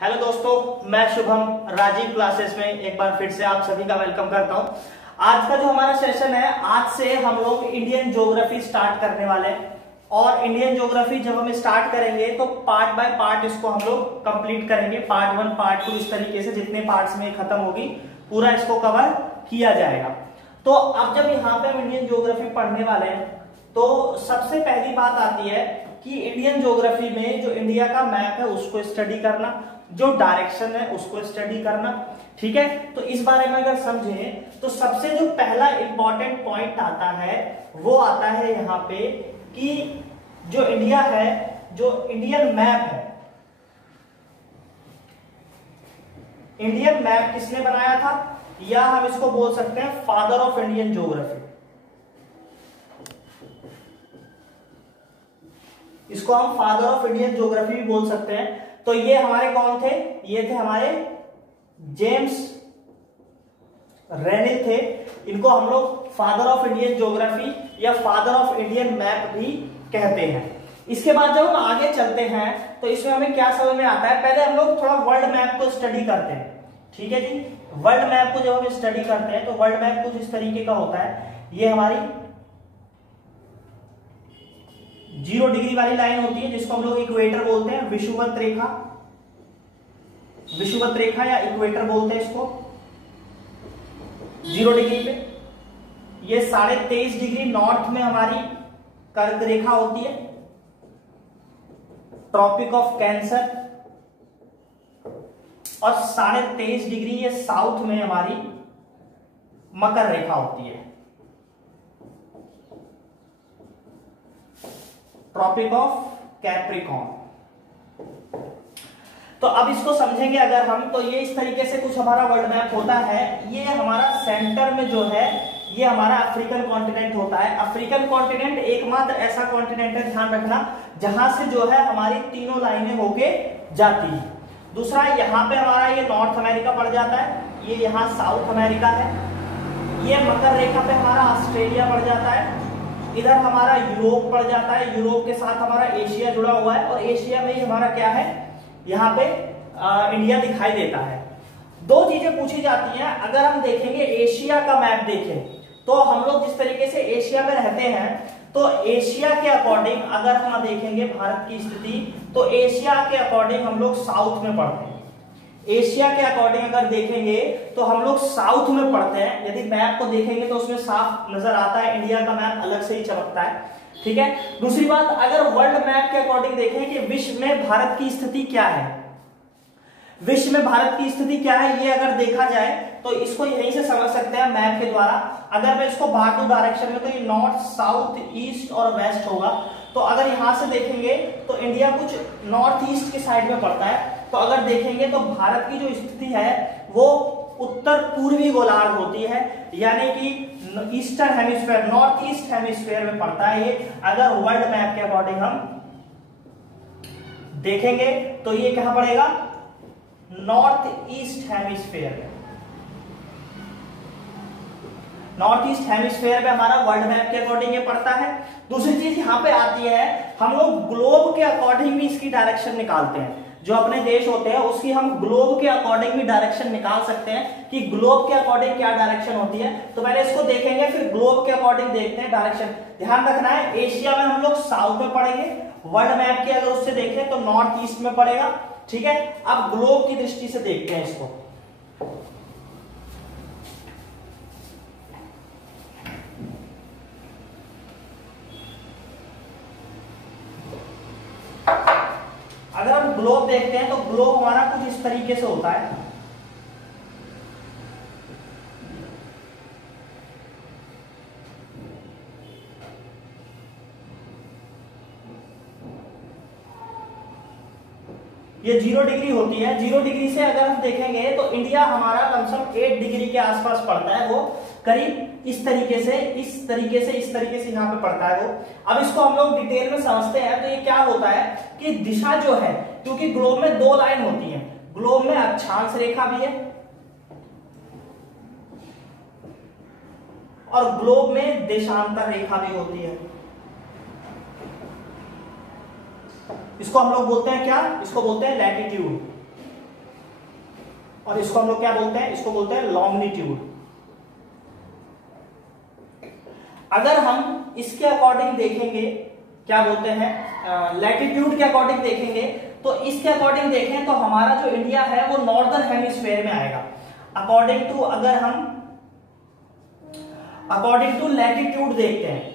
Hello दोस्तों, मैं Shubham Rajiv classes में एक बार फिर से आप सभी का वेलकम करता हूं। आज का जो हमारा सेशन है, आज से हम लोग इंडियन ज्योग्राफी स्टार्ट करने वाले हैं। और इंडियन ज्योग्राफी जब हम स्टार्ट करेंगे तो पार्ट बाय पार्ट इसको हम लोग कंप्लीट करेंगे। पार्ट 1 पार्ट 2 इस तरीके से जितने पार्ट्स में खत्म होगी पूरा इसको कवर किया जाएगा। तो अब जब यहाँ पे हम इंडियन ज्योग्राफी पढ़ने वाले हैं तो सबसे पहली बात आती है कि इंडियन ज्योग्राफी में जो इंडिया का मैप है उसको स्टडी करना, जो डायरेक्शन है उसको स्टडी करना। ठीक है, तो इस बारे में अगर समझें तो सबसे जो पहला इंपॉर्टेंट पॉइंट आता है वो आता है यहाँ पे कि जो इंडिया है, जो इंडियन मैप है, इंडियन मैप किसने बनाया था, या हम इसको बोल सकते हैं फादर ऑफ इंडियन ज्योग्राफी। इसको हम फादर ऑफ इंडियन ज्योग्राफी भी बोल सकते हैं। तो ये हमारे कौन थे? ये थे हमारे जेम्स रेनिल थे। इनको हम लोग फादर ऑफ इंडियन ज्योग्राफी या फादर ऑफ इंडियन मैप भी कहते हैं। इसके बाद जब हम आगे चलते हैं तो इसमें हमें क्या समझ में आता है, पहले हम लोग थोड़ा वर्ल्ड मैप को स्टडी करते हैं। ठीक है जी, वर्ल्ड मैप को जब हम स्टडी करते हैं तो वर्ल्ड मैप कुछ इस तरीके का होता है। ये हमारी 0 डिग्री वाली लाइन होती है जिसको हम लोग इक्वेटर बोलते हैं, विषुवत रेखा, विषुवत रेखा या इक्वेटर बोलते हैं इसको। 0 डिग्री पे ये 23.5 डिग्री नॉर्थ में हमारी कर्क रेखा होती है, ट्रॉपिक ऑफ कैंसर। और 23.5 डिग्री ये साउथ में हमारी मकर रेखा होती है, ट्रॉपिक ऑफ कैप्रिकॉर्न। तो अब इसको समझेंगे अगर हम, तो ये इस तरीके से कुछ हमारा वर्ल्ड मैप होता है। ये हमारा सेंटर में जो है ये हमारा अफ्रीकन कॉन्टिनेंट होता है। अफ्रीकन कॉन्टिनेंट एकमात्र ऐसा कॉन्टिनेंट है, ध्यान रखना, जहां से जो है हमारी तीनों लाइनें होके जाती है। दूसरा, यहाँ पे हमारा ये नॉर्थ अमेरिका पड़ जाता है, ये यहाँ साउथ अमेरिका है। ये मकर रेखा पे हमारा ऑस्ट्रेलिया पड़ जाता है, इधर हमारा यूरोप पड़ जाता है, यूरोप के साथ हमारा एशिया जुड़ा हुआ है, और एशिया में ही हमारा क्या है, यहाँ पे इंडिया दिखाई देता है। दो चीजें पूछी जाती हैं अगर हम देखेंगे एशिया का मैप देखें तो हम लोग जिस तरीके से एशिया में रहते हैं तो एशिया के अकॉर्डिंग अगर हम देखेंगे भारत की स्थिति तो एशिया के अकॉर्डिंग हम लोग साउथ में पढ़ते हैं। एशिया के अकॉर्डिंग अगर देखेंगे तो हम लोग साउथ में पढ़ते हैं। यदि मैप को देखेंगे तो उसमें साफ नजर आता है, इंडिया का मैप अलग से ही चमकता है। ठीक है, दूसरी बात, अगर वर्ल्ड मैप के अकॉर्डिंग देखें कि विश्व में भारत की स्थिति क्या है, विश्व में भारत की स्थिति क्या है, ये अगर देखा जाए तो इसको यहीं से समझ सकते हैं मैप के द्वारा। अगर मैं इसको बांट दूं डायरेक्शन में तो ये नॉर्थ, साउथ, ईस्ट और वेस्ट होगा। तो अगर यहां से देखेंगे तो इंडिया कुछ नॉर्थ ईस्ट की साइड में पड़ता है। तो अगर देखेंगे तो भारत की जो स्थिति है वो उत्तर पूर्वी गोलार्ध होती है, यानी कि eastern hemisphere, north east hemisphere में पड़ता है ये। अगर वर्ल्ड मैप के अकॉर्डिंग हम देखेंगे तो ये कहां पड़ेगा, नॉर्थ ईस्ट हेमिस्फीयर में। नॉर्थ ईस्ट हेमिस्फीयर में हमारा वर्ल्ड मैप के अकॉर्डिंग ये पड़ता है। दूसरी चीज यहां पे आती है, हम लोग ग्लोब के अकॉर्डिंग भी इसकी डायरेक्शन निकालते हैं। जो अपने देश होते हैं उसकी हम ग्लोब के अकॉर्डिंग भी डायरेक्शन निकाल सकते हैं कि ग्लोब के अकॉर्डिंग क्या डायरेक्शन होती है। तो पहले इसको देखेंगे फिर ग्लोब के अकॉर्डिंग देखते हैं डायरेक्शन। ध्यान रखना है, एशिया में हम लोग साउथ में पढ़ेंगे, वर्ल्ड मैप के अगर उससे देखें तो नॉर्थ ईस्ट में पड़ेगा। ठीक है, अब ग्लोब की दृष्टि से देखते हैं इसको। अगर हम ग्लोब देखते हैं तो ग्लोब हमारा कुछ इस तरीके से होता है। ये 0 डिग्री होती है। 0 डिग्री से अगर हम देखेंगे तो इंडिया हमारा लमसम 8 डिग्री के आसपास पड़ता है, वो करीब इस तरीके से, इस तरीके से, इस तरीके से यहाँ पे पड़ता है वो। अब इसको हम लोग डिटेल में समझते हैं तो ये क्या होता है कि दिशा जो है, क्योंकि ग्लोब में 2 लाइन होती है, ग्लोब में अक्षांश रेखा भी है और ग्लोब में देशांतर रेखा भी होती है। इसको हम लोग बोलते हैं क्या, इसको बोलते हैं लैटिट्यूड। और इसको हम लोग क्या बोलते हैं, इसको बोलते हैं लॉन्गिट्यूड। अगर हम इसके अकॉर्डिंग देखेंगे, क्या बोलते हैं, लैटिट्यूड के अकॉर्डिंग देखेंगे, तो इसके अकॉर्डिंग देखें तो हमारा जो इंडिया है वो नॉर्दर्न हेमिस्फीयर में आएगा। अकॉर्डिंग टू, अगर हम अकॉर्डिंग टू लैटिट्यूड देखते हैं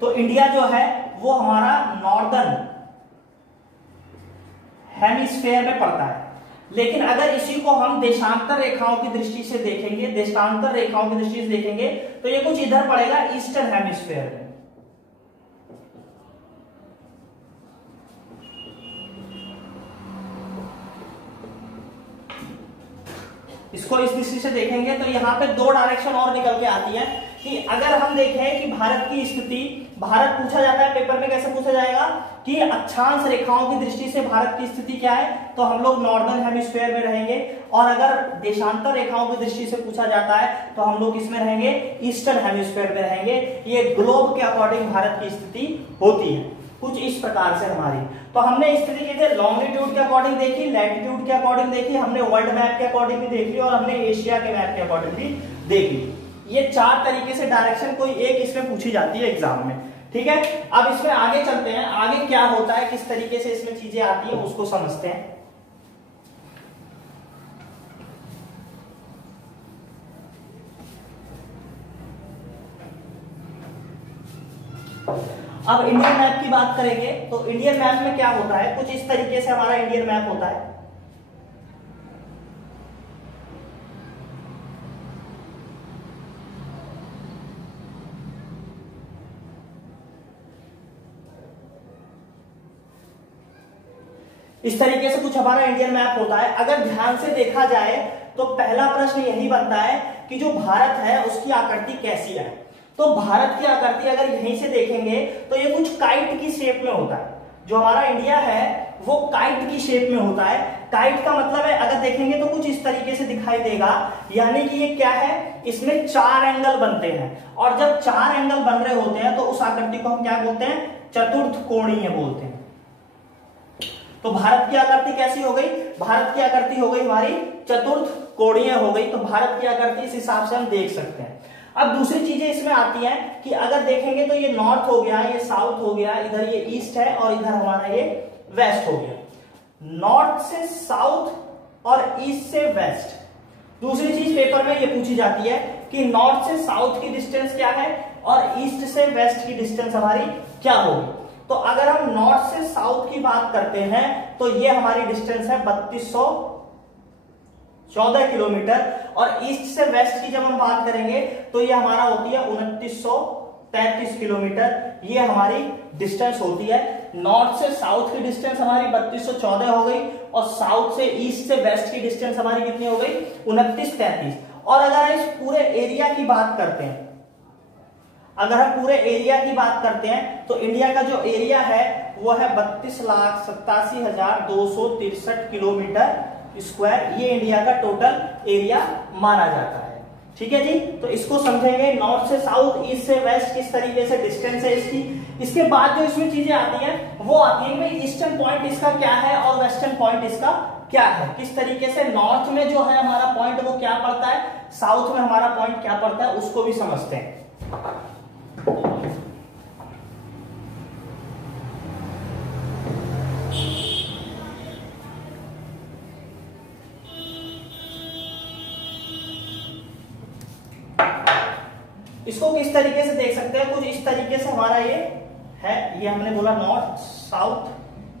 तो इंडिया जो है वो हमारा नॉर्दर्न हेमिस्फीयर में पड़ता है। लेकिन अगर इसी को हम देशांतर रेखाओं की दृष्टि से देखेंगे, देशांतर रेखाओं की दृष्टि से देखेंगे तो ये कुछ इधर पड़ेगा, ईस्टर्न हेमिस्फीयर में। इसको इस दृष्टि से देखेंगे तो यहाँ पे दो डायरेक्शन और निकल के आती है कि अगर हम देखें कि भारत की स्थिति, भारत पूछा जाता है पेपर में, कैसे पूछा जाएगा कि अक्षांश रेखाओं की दृष्टि से भारत की स्थिति क्या है, तो हम लोग नॉर्दर्न हेमिस्फीयर में रहेंगे। और अगर देशांतर रेखाओं की दृष्टि से पूछा जाता है तो हम लोग इसमें रहेंगे, ईस्टर्न हेमिस्फीयर में रहेंगे। ये ग्लोब के अकॉर्डिंग भारत की स्थिति होती है कुछ इस प्रकार से हमारी। तो हमने इस तरीके से लॉन्गिट्यूड के अकॉर्डिंग देखी, लैटिट्यूड के अकॉर्डिंग देखी, हमने वर्ल्ड मैप के अकॉर्डिंग भी देख ली और हमने एशिया के मैप के अकॉर्डिंग भी देख ली। ये चार तरीके से डायरेक्शन कोई एक इसमें पूछी जाती है एग्जाम में, ठीक है। अब इसमें आगे चलते हैं, आगे क्या होता है, किस तरीके से इसमें चीजें आती है उसको समझते हैं। अब इंडियन मैप की बात करेंगे तो इंडियन मैप में क्या होता है, कुछ इस तरीके से हमारा इंडियन मैप होता है। इस तरीके से कुछ हमारा इंडियन मैप होता है। अगर ध्यान से देखा जाए तो पहला प्रश्न यही बनता है कि जो भारत है उसकी आकृति कैसी है। तो भारत की आकृति अगर यहीं से देखेंगे तो ये कुछ काइट की शेप में होता है। जो हमारा इंडिया है वो काइट की शेप में होता है। काइट का मतलब है, अगर देखेंगे तो कुछ इस तरीके से दिखाई देगा, यानी कि ये क्या है, इसमें चार एंगल बनते हैं। और जब चार एंगल बन रहे होते हैं तो उस आकृति को हम क्या बोलते हैं, चतुर्थ कोणीय बोलते हैं। तो भारत की आकृति कैसी हो गई, भारत की आकृति हो गई हमारी चतुर्थ कोणीय हो गई। तो भारत की आकृति इस हिसाब से हम देख सकते हैं। अब दूसरी चीजें इसमें आती हैं कि अगर देखेंगे तो ये नॉर्थ हो गया, ये साउथ हो गया, इधर ये ईस्ट है और इधर हमारा ये वेस्ट हो गया। नॉर्थ से साउथ और ईस्ट से वेस्ट। दूसरी चीज पेपर में ये पूछी जाती है कि नॉर्थ से साउथ की डिस्टेंस क्या है और ईस्ट से वेस्ट की डिस्टेंस हमारी क्या होगी। तो अगर हम नॉर्थ से साउथ की बात करते हैं तो ये हमारी डिस्टेंस है 3214 किलोमीटर। और ईस्ट से वेस्ट की जब हम बात करेंगे तो ये हमारा होती है 2933 किलोमीटर। ये हमारी डिस्टेंस होती है। नॉर्थ से साउथ की डिस्टेंस हमारी 3214 हो गई और साउथ से ईस्ट से वेस्ट की डिस्टेंस हमारी कितनी हो गई, 2933। और अगर इस पूरे एरिया की बात करते हैं, अगर हम पूरे एरिया की बात करते हैं तो इंडिया का जो एरिया है वो है 32,87,263 किलोमीटर स्क्वायर। ये इंडिया का टोटल एरिया माना जाता है, ठीक है जी। तो इसको समझेंगे, नॉर्थ से साउथ, ईस्ट से वेस्ट किस तरीके से डिस्टेंस है इसकी। इसके बाद जो इसमें चीजें आती हैं वो आती है कि ईस्टर्न पॉइंट इसका क्या है और वेस्टर्न पॉइंट इसका क्या है। किस तरीके से नॉर्थ में जो है हमारा पॉइंट वो क्या पड़ता है, साउथ में हमारा पॉइंट क्या पड़ता है, उसको भी समझते हैं। इसको किस तरीके से देख सकते हैं, कुछ इस तरीके से हमारा ये है, ये हमने बोला नॉर्थ, साउथ,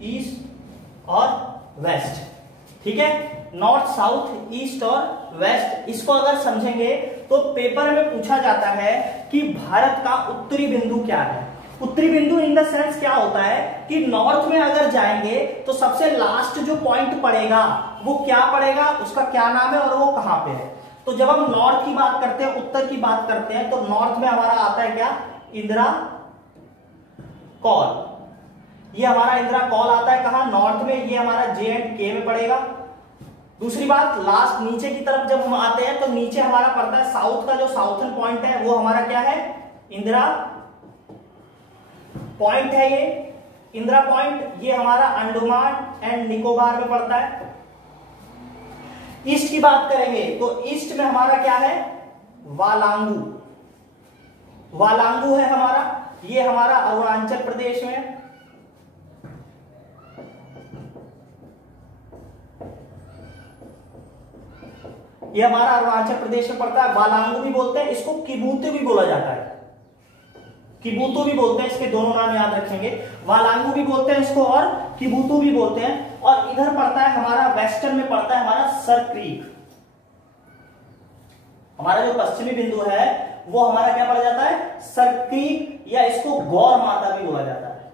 ईस्ट और वेस्ट, ठीक है। नॉर्थ, साउथ, ईस्ट और वेस्ट। इसको अगर समझेंगे तो पेपर में पूछा जाता है कि भारत का उत्तरी बिंदु क्या है। उत्तरी बिंदु इन द सेंस क्या होता है कि नॉर्थ में अगर जाएंगे तो सबसे लास्ट जो पॉइंट पड़ेगा वो क्या पड़ेगा, उसका क्या नाम है और वो कहां पे है। तो जब हम नॉर्थ की बात करते हैं, उत्तर की बात करते हैं, तो नॉर्थ में हमारा आता है क्या, इंदिरा कॉल। ये हमारा इंदिरा कॉल आता है कहां, नॉर्थ में। ये हमारा J&K में पड़ेगा। दूसरी बात, लास्ट नीचे की तरफ जब हम आते हैं तो नीचे हमारा पड़ता है साउथ का जो साउथर्न पॉइंट है वो हमारा क्या है, इंदिरा पॉइंट है। ये इंदिरा पॉइंट ये हमारा अंडमान एंड निकोबार में पड़ता है। ईस्ट की बात करेंगे तो ईस्ट में हमारा क्या है, वालांगू, वालांगू है हमारा, ये हमारा अरुणाचल प्रदेश में, ये हमारा अरुणाचल प्रदेश में पड़ता है। वालांगू भी बोलते हैं इसको, किबुतु भी बोला जाता है, किबुतु भी बोलते हैं, इसके दोनों नाम याद रखेंगे, वालांगू भी बोलते हैं इसको और किबुतु भी बोलते हैं। और इधर पड़ता है हमारा, वेस्टर्न में पड़ता है हमारा सर क्रीक, हमारा जो पश्चिमी बिंदु है वो हमारा क्या पड़ जाता है, सर क्रीक, या इसको गौर माता भी बोला जाता है,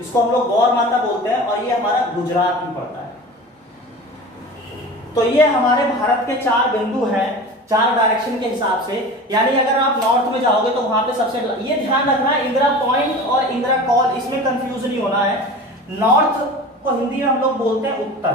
इसको हम लोग गौर माता बोलते हैं, और ये हमारा गुजरात में पड़ता है। तो ये हमारे भारत के 4 बिंदु हैं, 4 डायरेक्शन के हिसाब से। यानी अगर आप नॉर्थ में जाओगे तो वहां पे सबसे, ये ध्यान रखना इंदिरा पॉइंट और इंदिरा कॉल, इसमें कंफ्यूज नहीं होना है। नॉर्थ को हिंदी में हम लोग बोलते हैं उत्तर।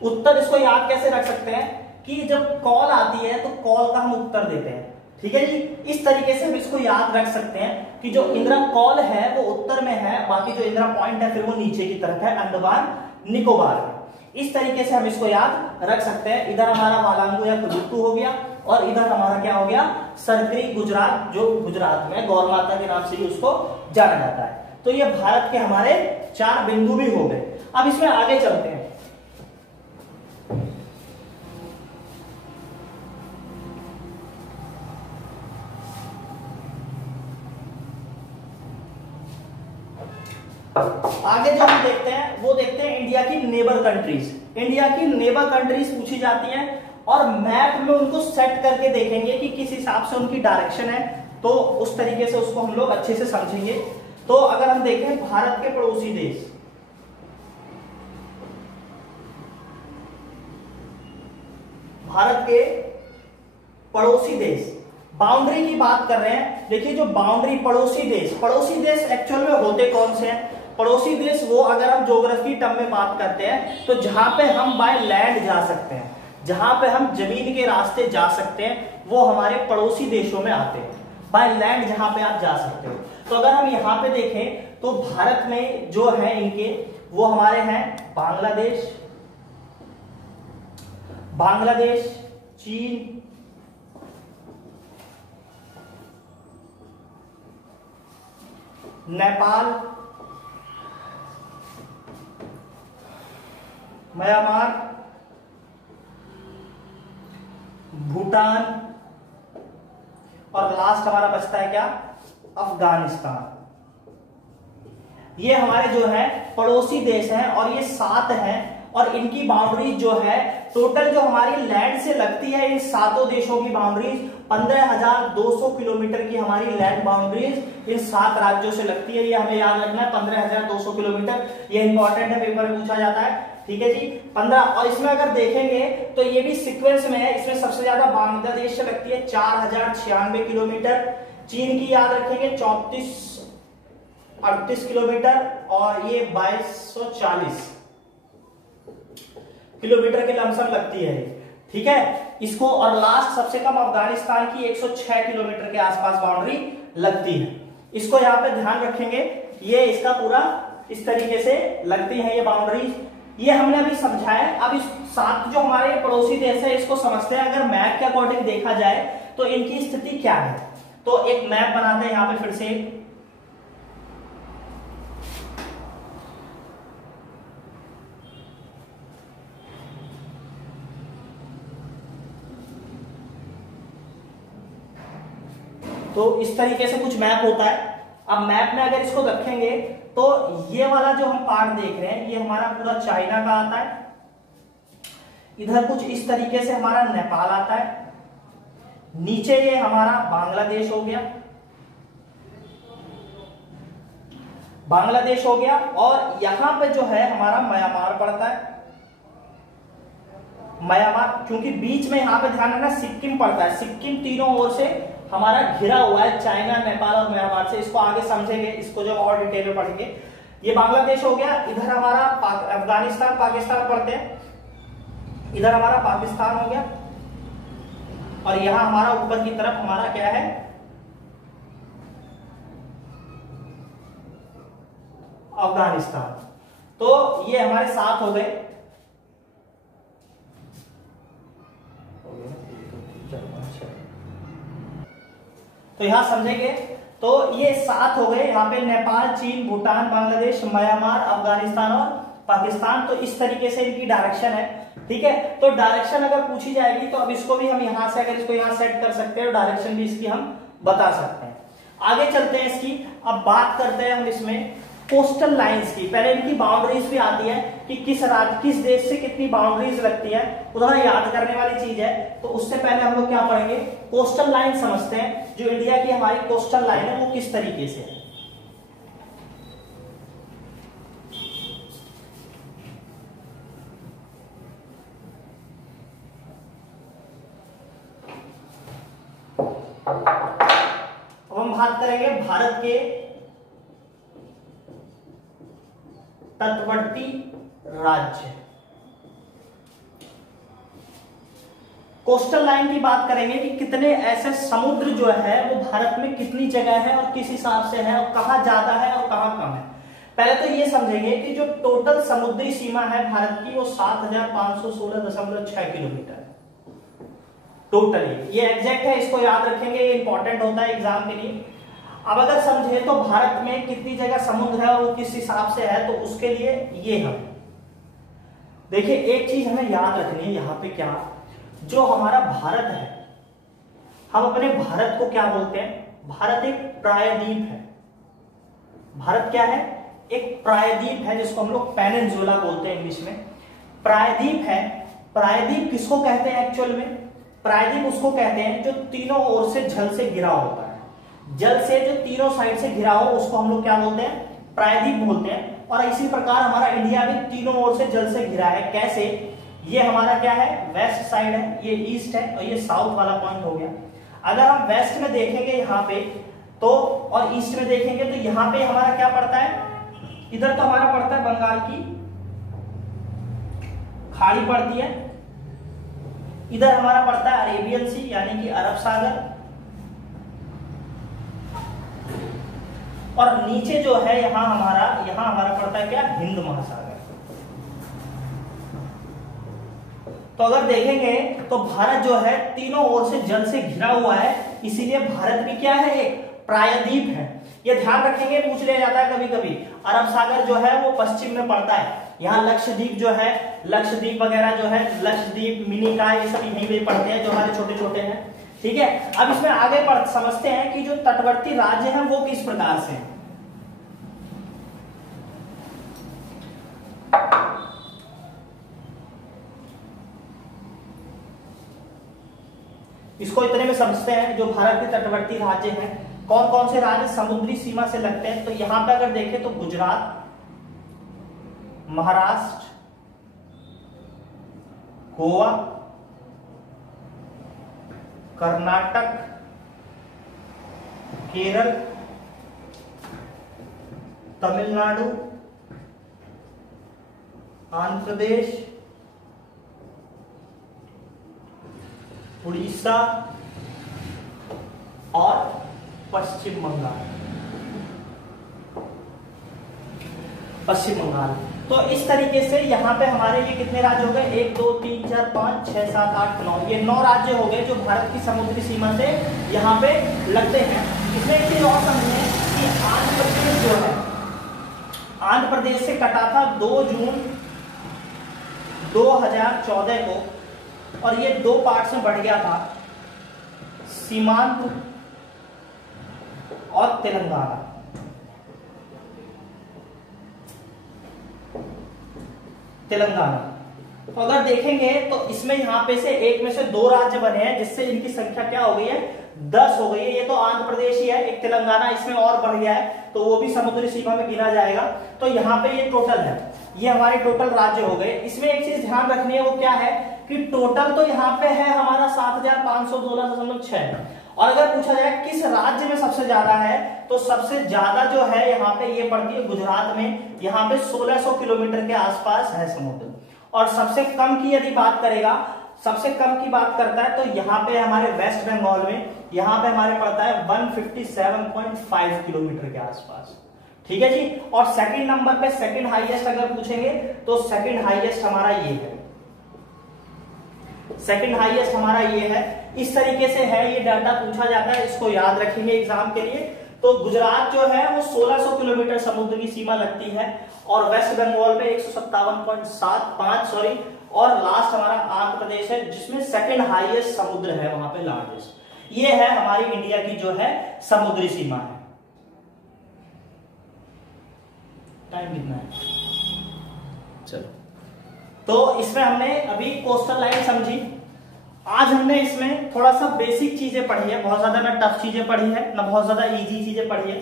उत्तर इसको याद कैसे रख सकते हैं कि जब कॉल आती है तो कॉल का हम उत्तर देते हैं, ठीक है जी। इस तरीके से हम इसको याद रख सकते हैं कि जो इंदिरा कॉल है वो उत्तर में है, बाकी जो इंदिरा पॉइंट है फिर वो नीचे की तरफ है, अंडमान निकोबार में। इस तरीके से हम इसको याद रख सकते हैं। इधर हमारा वालांगू या किबुतु हो गया, और इधर हमारा क्या हो गया, सरक्री, गुजरात, जो गुजरात में गौर माता के नाम से ही उसको जाना जाता है। तो ये भारत के हमारे 4 बिंदु भी हो गए। अब इसमें आगे चलते हैं। आगे जो हम देखते हैं वो देखते हैं इंडिया की नेबर कंट्रीज। इंडिया की नेबर कंट्रीज पूछी जाती हैं और मैप में उनको सेट करके देखेंगे कि किस हिसाब से उनकी डायरेक्शन है, तो उस तरीके से उसको हम लोग अच्छे से समझेंगे। तो अगर हम देखें भारत के पड़ोसी देश, भारत के पड़ोसी देश, बाउंड्री की बात कर रहे हैं। देखिए जो बाउंड्री, पड़ोसी देश एक्चुअल में होते कौन से हैं? पड़ोसी देश वो, अगर हम ज्योग्राफी टर्म में बात करते हैं तो जहां पे हम बाय लैंड जा सकते हैं, जहां पे हम जमीन के रास्ते जा सकते हैं, वो हमारे पड़ोसी देशों में आते हैं। बाय लैंड जहां पे आप जा सकते हो। तो अगर हम यहां पे देखें तो भारत में जो है इनके, वो हमारे हैं बांग्लादेश, चीन, नेपाल, म्यांमार, भूटान, और लास्ट हमारा बचता है क्या, अफगानिस्तान। ये हमारे जो है पड़ोसी देश हैं, और ये 7 हैं, और इनकी बाउंड्रीज जो है टोटल जो हमारी लैंड से लगती है, इन 7 देशों की बाउंड्रीज 15,200 किलोमीटर की हमारी लैंड बाउंड्रीज इन 7 राज्यों से लगती है। ये हमें याद रखना है, 15,200 किलोमीटर। ये इंपॉर्टेंट है, पेपर में पूछा जाता है, ठीक है जी। 15, और इसमें अगर देखेंगे तो ये भी सीक्वेंस में है। इसमें सबसे ज्यादा बांग्लादेश से लगती है 4,096 किलोमीटर। चीन की याद रखेंगे 38 किलोमीटर, और ये 2240 किलोमीटर के लमसम लगती है, ठीक है इसको। और लास्ट सबसे कम अफगानिस्तान की 106 किलोमीटर के आसपास बाउंड्री लगती है। इसको यहाँ पे ध्यान रखेंगे, ये इसका पूरा इस तरीके से लगती है ये बाउंड्री। ये हमने अभी समझाया। अब इस 7 जो हमारे पड़ोसी देश है इसको समझते हैं। अगर मैप के अकॉर्डिंग देखा जाए तो इनकी स्थिति क्या है, तो एक मैप बनाते हैं यहाँ पे फिर से। तो इस तरीके से कुछ मैप होता है। अब मैप में अगर इसको रखेंगे तो ये वाला जो हम पार्ट देख रहे हैं ये हमारा पूरा चाइना का आता है। इधर कुछ इस तरीके से हमारा नेपाल आता है। नीचे ये हमारा बांग्लादेश हो गया, और यहां पे जो है हमारा म्यांमार पड़ता है। म्यांमार, क्योंकि बीच में यहां पे ध्यान रखना सिक्किम पड़ता है। सिक्किम तीनों ओर से हमारा घिरा हुआ है, चाइना, नेपाल और म्यांमार से। इसको आगे समझेंगे, इसको जो और डिटेल में पढ़ेंगे। ये बांग्लादेश हो गया। इधर हमारा अफगानिस्तान, पाकिस्तान पढ़ते हैं। इधर हमारा पाकिस्तान हो गया, और यहां हमारा ऊपर की तरफ हमारा क्या है, अफगानिस्तान। तो ये हमारे 7 हो गए। तो यहाँ समझेंगे। तो ये 7 हो गए, यहाँ पे नेपाल, चीन, भूटान, बांग्लादेश, म्यांमार, अफगानिस्तान और पाकिस्तान। तो इस तरीके से इनकी डायरेक्शन है, ठीक है। तो डायरेक्शन अगर पूछी जाएगी तो अब इसको भी हम यहाँ से अगर इसको यहाँ सेट कर सकते हैं, डायरेक्शन भी इसकी हम बता सकते हैं। आगे चलते हैं इसकी, अब बात करते हैं हम इसमें कोस्टल लाइंस की। पहले इनकी बाउंड्रीज भी आती है कि किस देश से कितनी बाउंड्रीज लगती है, उधर याद करने वाली चीज है। तो उससे पहले हम लोग क्या पढ़ेंगे, कोस्टल लाइन समझते हैं। जो इंडिया की हमारी कोस्टल लाइन है वो किस तरीके से है। अब हम बात करेंगे भारत के तटवर्ती राज्य। कोस्टल लाइन की बात करेंगे कि कितने ऐसे समुद्र जो है वो भारत में कितनी जगह है और किस हिसाब से है और कहां ज्यादा है और कहां कम है। पहले तो ये समझेंगे कि जो टोटल समुद्री सीमा है भारत की वो 7516.6 किलोमीटर है टोटली। ये एग्जैक्ट है, इसको याद रखेंगे, ये इंपॉर्टेंट होता है एग्जाम के लिए। अब अगर समझे तो भारत में कितनी जगह समुद्र है और वो किस हिसाब से है, तो उसके लिए ये हम देखिए एक चीज हमें याद रखनी है यहाँ पे, क्या जो हमारा भारत है, हम अपने भारत को क्या बोलते हैं, भारत एक प्रायद्वीप है। भारत क्या है, एक प्रायद्वीप है, जिसको हम लोग पेनिनसुला बोलते हैं इंग्लिश में, प्रायद्वीप है। प्रायद्वीप किसको कहते हैं एक्चुअल में, प्रायद्वीप उसको कहते हैं जो तीनों ओर से जल से घिरा होता है। जल से जो तीनों साइड से घिरा हो उसको हम लोग क्या बोलते हैं, प्रायद्वीप बोलते हैं। और इसी प्रकार हमारा इंडिया भी तीनों ओर से जल से घिरा है। कैसे, ये हमारा क्या है, वेस्ट साइड है, ये ईस्ट है और ये साउथ वाला पॉइंट हो गया। अगर हम वेस्ट में देखेंगे यहाँ पे तो, और ईस्ट में देखेंगे तो यहाँ पे हमारा क्या पड़ता है, इधर तो हमारा पड़ता है बंगाल की खाड़ी पड़ती है, इधर हमारा पड़ता है अरेबियन सी यानी कि अरब सागर, और नीचे जो है यहां हमारा पड़ता है क्या, हिंद महासागर। तो अगर देखेंगे तो भारत जो है तीनों ओर से जल से घिरा हुआ है, इसीलिए भारत भी क्या है, एक प्रायद्वीप है। ये ध्यान रखेंगे, पूछ लिया जाता है कभी कभी। अरब सागर जो है वो पश्चिम में पड़ता है, यहाँ लक्षद्वीप जो है, लक्षद्वीप वगैरह जो है, लक्षद्वीप, मिनिकॉय, ये सब यहीं पे पड़ते हैं जो हमारे छोटे छोटे हैं, ठीक है। अब इसमें आगे समझते हैं कि जो तटवर्ती राज्य हैं वो किस प्रकार से हैं। इसको इतने में समझते हैं, जो भारत के तटवर्ती राज्य हैं, कौन कौन से राज्य समुद्री सीमा से लगते हैं। तो यहां पे अगर देखें तो गुजरात, महाराष्ट्र, गोवा, कर्नाटक, केरल, तमिलनाडु, आंध्र प्रदेश, उड़ीसा और पश्चिम बंगाल। तो इस तरीके से यहाँ पे हमारे ये कितने राज्य हो गए, 1 2 3 4 5 6 7 8 9, ये 9 राज्य हो गए जो भारत की समुद्री सीमा से यहाँ पे लगते हैं। इसमें एक चीज और समझें कि आंध्र प्रदेश जो है, आंध्र प्रदेश से कटा था 2 जून 2014 को, और ये 2 पार्ट्स में बढ़ गया था, सीमांत और तेलंगाना। तो अगर देखेंगे तो इसमें यहाँ पे से एक में से 2 राज्य बने हैं, जिससे इनकी संख्या क्या हो गई है, 10 हो गई है। ये तो आंध्र प्रदेश ही है, एक तेलंगाना इसमें और बढ़ गया है, तो वो भी समुद्री सीमा में गिना जाएगा। तो यहाँ पे ये टोटल है, ये हमारे टोटल राज्य हो गए। इसमें एक चीज ध्यान रखनी है, वो क्या है कि टोटल तो यहाँ पे है हमारा 7516.6, और अगर पूछा जाए किस राज्य में सबसे ज्यादा है, तो सबसे ज्यादा जो है यहाँ पे ये पड़ती है गुजरात में, यहाँ पे 1600 किलोमीटर के आसपास है समुद्र। और सबसे कम की यदि बात करेगा, सबसे कम की बात करता है तो यहाँ पे हमारे वेस्ट बंगाल में, यहाँ पे हमारे पड़ता है 157.5 किलोमीटर के आसपास, ठीक है जी। और सेकंड नंबर पे सेकंड हाईएस्ट अगर पूछेंगे तो सेकंड हाईएस्ट हमारा ये है, सेकंड हाईएस्ट हमारा ये है। इस तरीके से है, ये डाटा पूछा जाता है, इसको याद रखेंगे एग्जाम के लिए। तो गुजरात जो है वो 1600 किलोमीटर समुद्र की सीमा लगती है और वेस्ट बंगाल में 157.75 और लास्ट हमारा आंध्र प्रदेश है जिसमें सेकंड हाईएस्ट समुद्र है, वहां पे लार्जेस्ट। ये है हमारी इंडिया की जो है समुद्री सीमा है। टाइम कितना है? चलो, तो इसमें हमने अभी कोस्टल लाइन समझी। आज हमने इसमें थोड़ा सा बेसिक चीजें पढ़ी है, बहुत ज्यादा ना टफ चीजें पढ़ी है ना बहुत ज्यादा इजी चीजें पढ़ी है।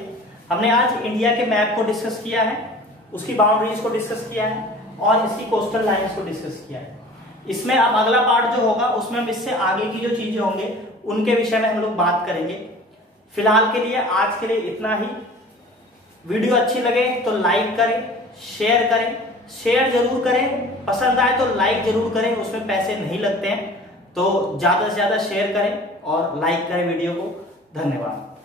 हमने आज इंडिया के मैप को डिस्कस किया है, उसकी बाउंड्रीज को डिस्कस किया है और इसकी कोस्टल लाइंस को डिस्कस किया है। इसमें अब अगला पार्ट जो होगा उसमें हम इससे आगे की जो चीजें होंगे उनके विषय में हम लोग बात करेंगे। फिलहाल के लिए आज के लिए इतना ही। वीडियो अच्छी लगे तो लाइक करें, शेयर करें, शेयर जरूर करें, पसंद आए तो लाइक जरूर करें, उसमें पैसे नहीं लगते हैं। तो ज्यादा से ज्यादा शेयर करें और लाइक करें वीडियो को। धन्यवाद।